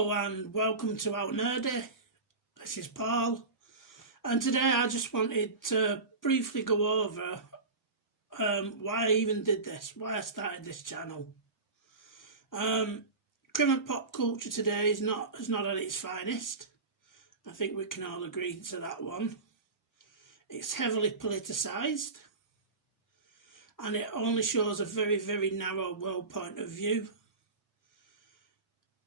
Hello and welcome to Out Nerdy. This is Paul, and today I just wanted to briefly go over why I even did this, why I started this channel. Current pop culture today is not at its finest. I think we can all agree to that one. It's heavily politicised, and it only shows a very, very narrow world point of view.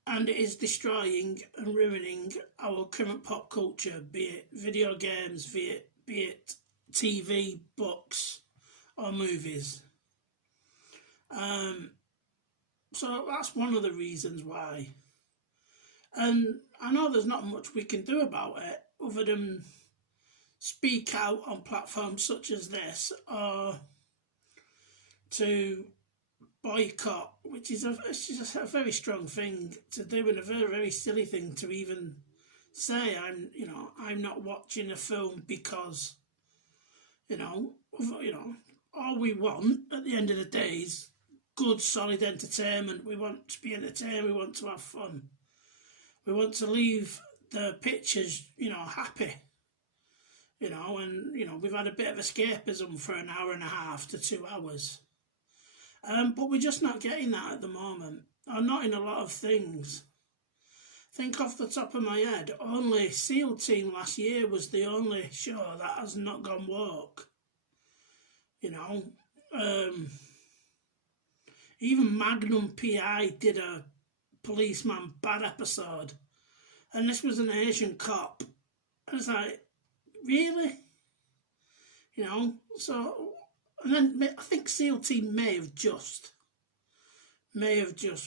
And it is destroying and ruining our current pop culture, be it video games, be it TV, books, or movies. So that's one of the reasons why. And I know there's not much we can do about it other than speak out on platforms such as this, or to boycott, which is a very strong thing to do, and a very, very silly thing to even say. I'm not watching a film because all we want at the end of the day is good, solid entertainment. We want to be entertained. We want to have fun. We want to leave the pictures, happy. And we've had a bit of escapism for an hour and a half to 2 hours. But we're just not getting that at the moment, or not in a lot of things. Think off the top of my head, only SEAL Team last year was the only show that has not gone woke. Even Magnum PI did a policeman bad episode, and this was an Asian cop. I was like, really? So. And then I think SEAL Team may have just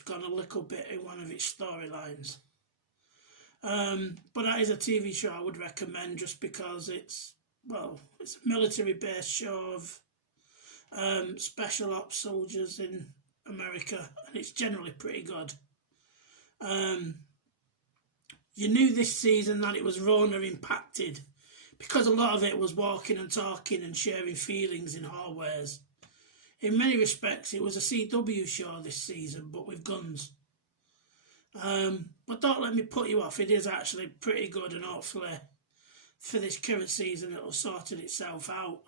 gone a little bit in one of its storylines. But that is a TV show I would recommend, just because it's a military-based show of special ops soldiers in America, and it's generally pretty good. You knew this season that it was Rona impacted, because a lot of it was walking and talking and sharing feelings in hallways. In many respects, it was a CW show this season, but with guns. But don't let me put you off. It is actually pretty good, and hopefully for this current season it'll sort itself out.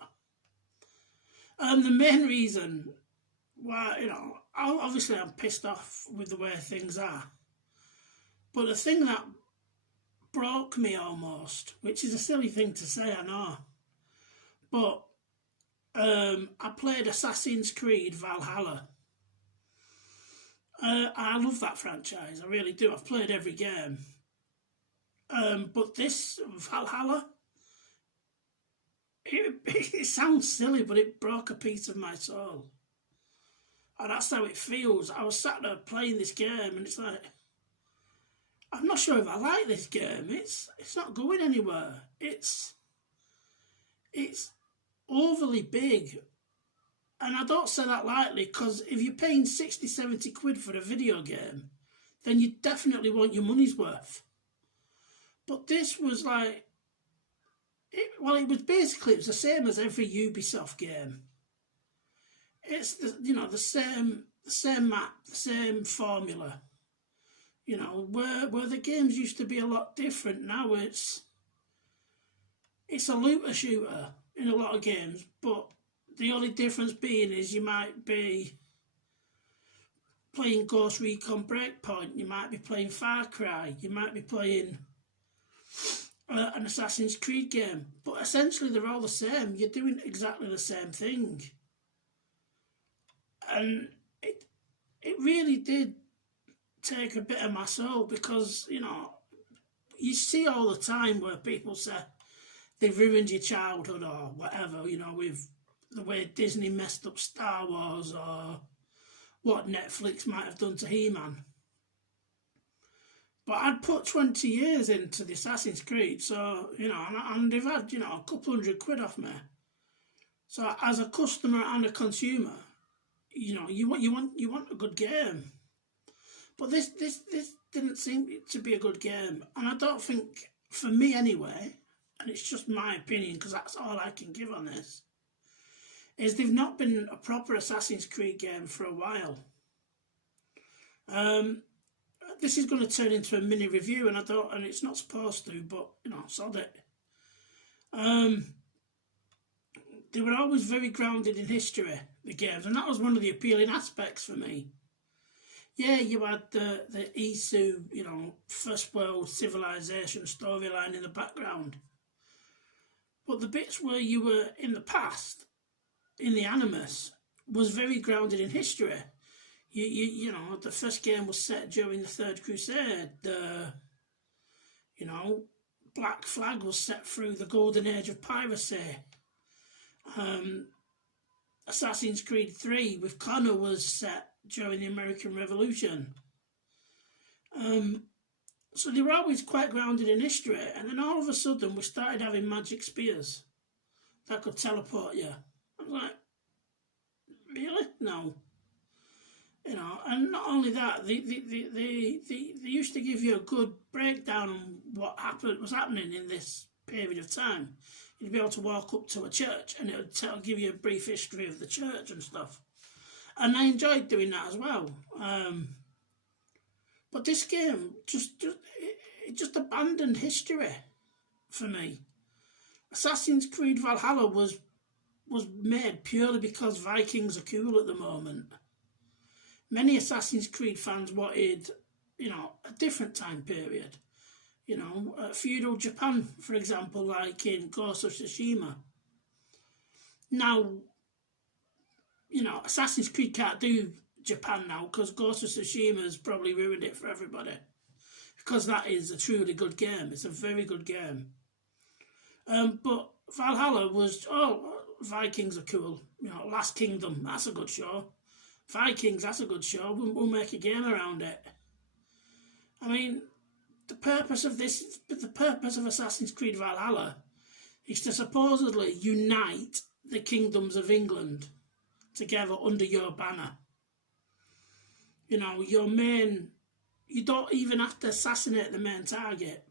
The main reason why, obviously I'm pissed off with the way things are. But the thing that broke me almost, which is a silly thing to say, I know, but I played Assassin's Creed Valhalla. I love that franchise, I really do. I've played every game, but this Valhalla, it sounds silly, but it broke a piece of my soul, and that's how it feels. I was sat there playing this game, and it's like, I'm not sure if I like this game. It's not going anywhere. It's overly big. And I don't say that lightly, because if you're paying 60, 70 quid for a video game, then you definitely want your money's worth. But this was like, it was the same as every Ubisoft game. It's the same map, the same formula. Where the games used to be a lot different. Now it's a looter shooter in a lot of games, but the only difference being is you might be playing Ghost Recon Breakpoint, you might be playing Far Cry, you might be playing an Assassin's Creed game, but essentially they're all the same. You're doing exactly the same thing. And it really did take a bit of my soul, because you see all the time where people say they've ruined your childhood or whatever, with the way Disney messed up Star Wars, or what Netflix might have done to He-Man. But I'd put 20 years into the Assassin's Creed, so and they've had a couple £100 off me. So as a customer and a consumer, you want a good game. But this didn't seem to be a good game. And I don't think, for me anyway, and it's just my opinion because that's all I can give on this, is they've not been a proper Assassin's Creed game for a while. this is going to turn into a mini review, and it's not supposed to, but sod it. They were always very grounded in history, the games, and that was one of the appealing aspects for me. Yeah, you had the Isu, First World Civilization storyline in the background. But the bits where you were in the past, in the Animus, was very grounded in history. The first game was set during the Third Crusade. Black Flag was set through the golden age of piracy. Assassin's Creed 3 with Connor was set during the American Revolution. So they were always quite grounded in history, and then all of a sudden we started having magic spears that could teleport you. I was like, really? No. And not only that, they used to give you a good breakdown on what was happening in this period of time. You'd be able to walk up to a church and it would give you a brief history of the church and stuff. And I enjoyed doing that as well. But this game just abandoned history for me. Assassin's Creed Valhalla was made purely because Vikings are cool at the moment. Many Assassin's Creed fans wanted, a different time period. Feudal Japan, for example, like in Ghost of Tsushima. Now, Assassin's Creed can't do Japan now because Ghost of Tsushima has probably ruined it for everybody. Because that is a truly good game. It's a very good game. But Valhalla was, Vikings are cool. Last Kingdom, that's a good show. Vikings, that's a good show. We'll make a game around it. I mean, the purpose of Assassin's Creed Valhalla is to supposedly unite the kingdoms of England together under your banner. You don't even have to assassinate the main target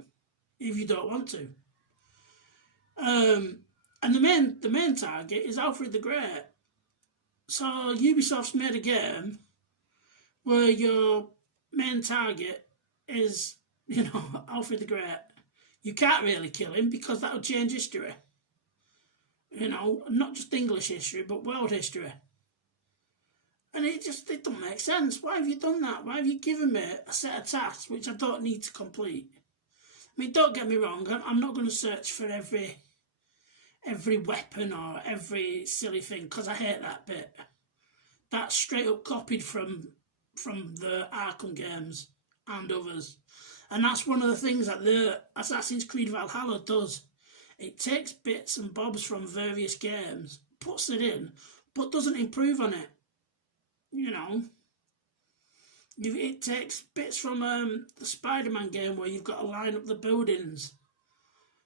if you don't want to. And the main target is Alfred the Great. So Ubisoft's made a game where your main target is, Alfred the Great. You can't really kill him because that would change history. Not just English history, but world history. And it doesn't make sense. Why have you done that? Why have you given me a set of tasks which I don't need to complete? I mean, don't get me wrong, I'm not going to search for every weapon or every silly thing, because I hate that bit. That's straight up copied from the Arkham games and others. And that's one of the things that the Assassin's Creed Valhalla does. It takes bits and bobs from various games, puts it in, but doesn't improve on it. It takes bits from the Spider-Man game where you've got to line up the buildings.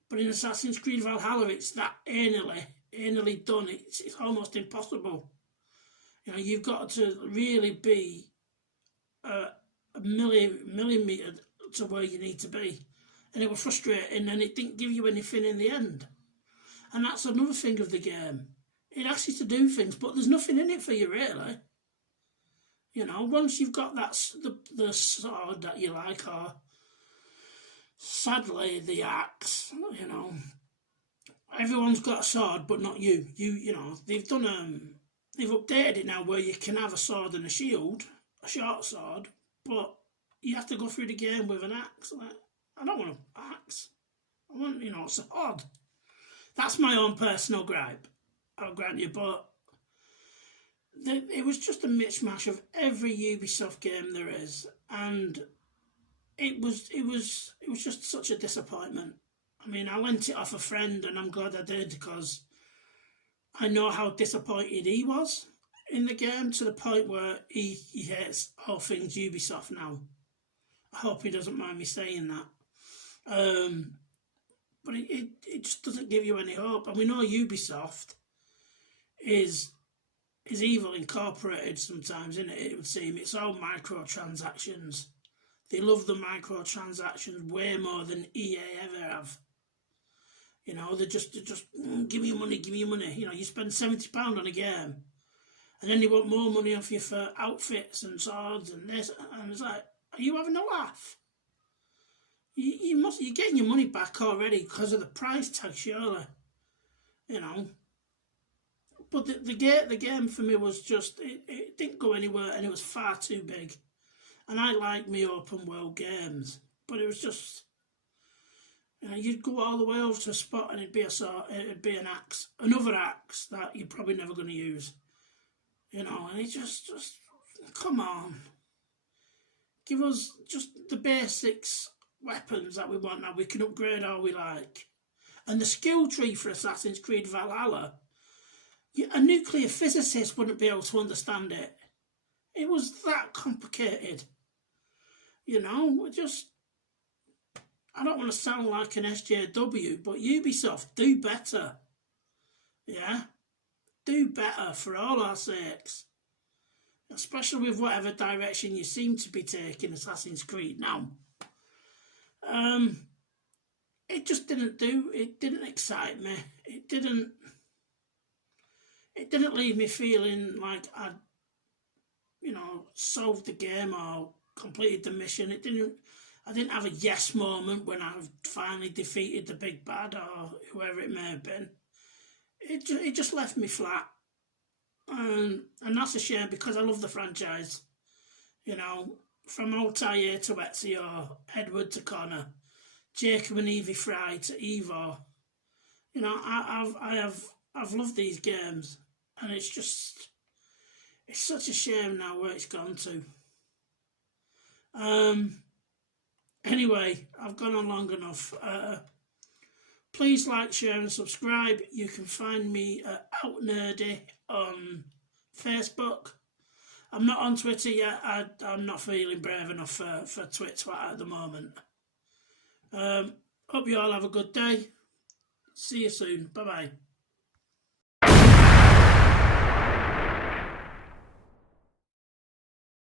But in Assassin's Creed Valhalla, it's that anally done. It's almost impossible. You've got to really be a millimetre to where you need to be. And it was frustrating, and it didn't give you anything in the end. And that's another thing of the game. It asks you to do things, but there's nothing in it for you, really. Once you've got the sword that you like, or sadly the axe, everyone's got a sword, but not you. They've updated it now where you can have a sword and a shield, a short sword, but you have to go through the game with an axe. I don't want an axe. I want, a sword. That's my own personal gripe, I'll grant you, but it was just a mishmash of every Ubisoft game there is, and it was just such a disappointment. I mean, I lent it off a friend, and I'm glad I did, because I know how disappointed he was in the game, to the point where he hates all things Ubisoft now. I hope he doesn't mind me saying that. But it just doesn't give you any hope. And we know Ubisoft is evil incorporated sometimes, isn't it? It would seem. It's all microtransactions. They love the microtransactions way more than EA ever have. They just give me your money, give me your money. You spend £70 on a game, and then they want more money off you for outfits and swords and this, and it's like, Are you having a laugh? You're getting your money back already because of the price tag, surely. You know. But the game for me was just, it didn't go anywhere and it was far too big. And I like me open world games. But it was just, you know, you'd go all the way over to a spot and it'd be an axe, another axe that you're probably never going to use. You know, and it just, come on. Give us just the basics weapons that we want now. We can upgrade all we like. And the skill tree for Assassin's Creed Valhalla, a nuclear physicist wouldn't be able to understand it. It was that complicated. You know, I don't want to sound like an SJW, but Ubisoft, do better. Yeah? Do better for all our sakes. Especially with whatever direction you seem to be taking Assassin's Creed now. It just it didn't excite me. It didn't leave me feeling like I'd, you know, solved the game or completed the mission. I didn't have a yes moment when I finally defeated the big bad or whoever it may have been. It just left me flat. And that's a shame because I love the franchise. You know, from Altair to Ezio, Edward to Connor, Jacob and Evie Fry to Eivor. You know, I've loved these games, and it's such a shame now where it's gone to. Anyway, I've gone on long enough. Please like, share and subscribe. You can find me at OutNerdy on Facebook. I'm not on Twitter yet. I'm not feeling brave enough for Twitter at the moment. Hope you all have a good day. See you soon. Bye-bye.